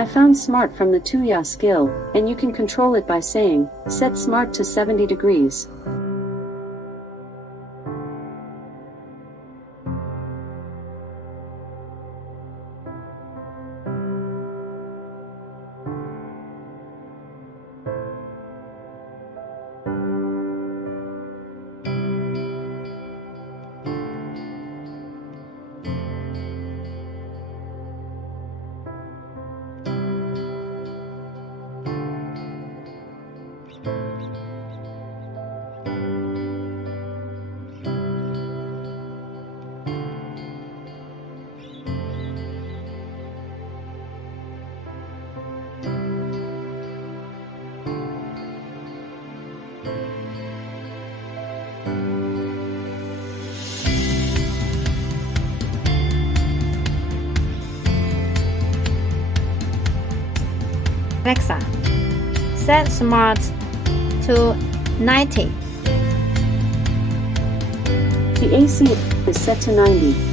I found Smart from the Tuya skill, and you can control it by saying, set Smart to 70 degrees. Alexa, set Smart to 90. The AC is set to 90.